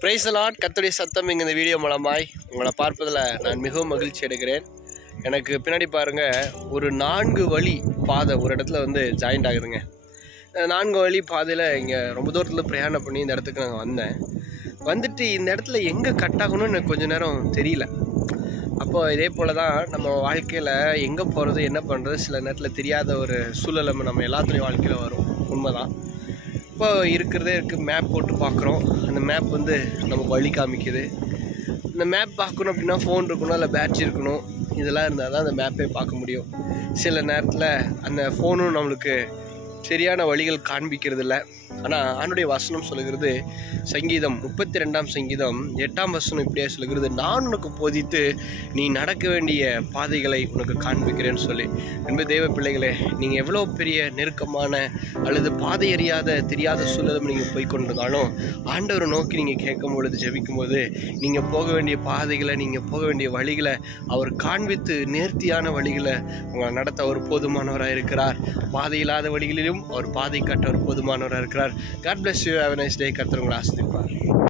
Praise the Lord. கர்த்தருடைய சத்தம் இந்த வீடியோ மூலமாய் உங்களை பார்ப்பதில் நான் மிகவும் மகிழ்ச்சி அடைகிறேன். எனக்கு பின்னாடி பாருங்கள், ஒரு 4 வழி பாதை ஒரு இடத்துல ஜாயிண்ட் ஆகுதுங்க. 4 வழி பாதையில் இங்கே ரொம்ப தூரத்தில் பிரயாணம் பண்ணி இந்த இடத்துக்கு நாங்கள் வந்துட்டு இந்த இடத்துல எங்கே கட் ஆகணும்னு எனக்கு கொஞ்சம் நேரம் தெரியல. அப்போது இதே போல் தான் நம்ம வாழ்க்கையில் எங்கே போகிறது என்ன பண்ணுறது சில நேரத்தில் தெரியாத ஒரு சூழலை நம்ம எல்லாத்துலேயும் வாழ்க்கையில் வரும். உண்மைதான். இப்போ இருக்கிறதே மேப் போட்டு பார்க்குறோம். அந்த மேப் நமக்கு வழி காமிக்குது. இந்த மேப் பார்க்கணும் அப்படின்னா ஃபோன் இருக்கணும், இல்லை பேட்ரி இருக்கணும். இதெல்லாம் இருந்தால் தான் அந்த மேப்பே பார்க்க முடியும். சில நேரத்தில் அந்த ஃபோனும் நம்மளுக்கு சரியான வழிகள் காண்பிக்கிறது இல்லை. ஆனால் ஆண்டுடைய வசனம் சொல்லுகிறது, சங்கீதம் 32ஆம் சங்கீதம் 8ஆம் வசனம் இப்படியே சொல்லுகிறது, நான் உனக்கு போதித்து நீ நடக்க வேண்டிய பாதைகளை உனக்கு காண்பிக்கிறேன்னு சொல்லி. என்பது தெய்வ பிள்ளைகளே, நீங்கள் எவ்வளோ பெரிய நெருக்கமான அல்லது பாதை அறியாத தெரியாத சூழலும் நீங்கள் போய் கொண்டிருந்தாலும் ஆண்டவரை நோக்கி நீங்கள் கேட்கும் பொழுது, ஜெபிக்கும் போது நீங்கள் போக வேண்டிய பாதைகளை, நீங்கள் போக வேண்டிய வழிகளை அவர் காண்பித்து நேர்த்தியான வழிகளை உங்களை நடத்த அவர் போதுமானவராக இருக்கிறார். பாதை இல்லாத வழிகளிலும் அவர் பாதை காட்ட அவர் போதுமானவராக இருக்கிறார். God bless you. Have a nice day. கர்த்தர் உங்களை ஆசீர்வதிப்பார்.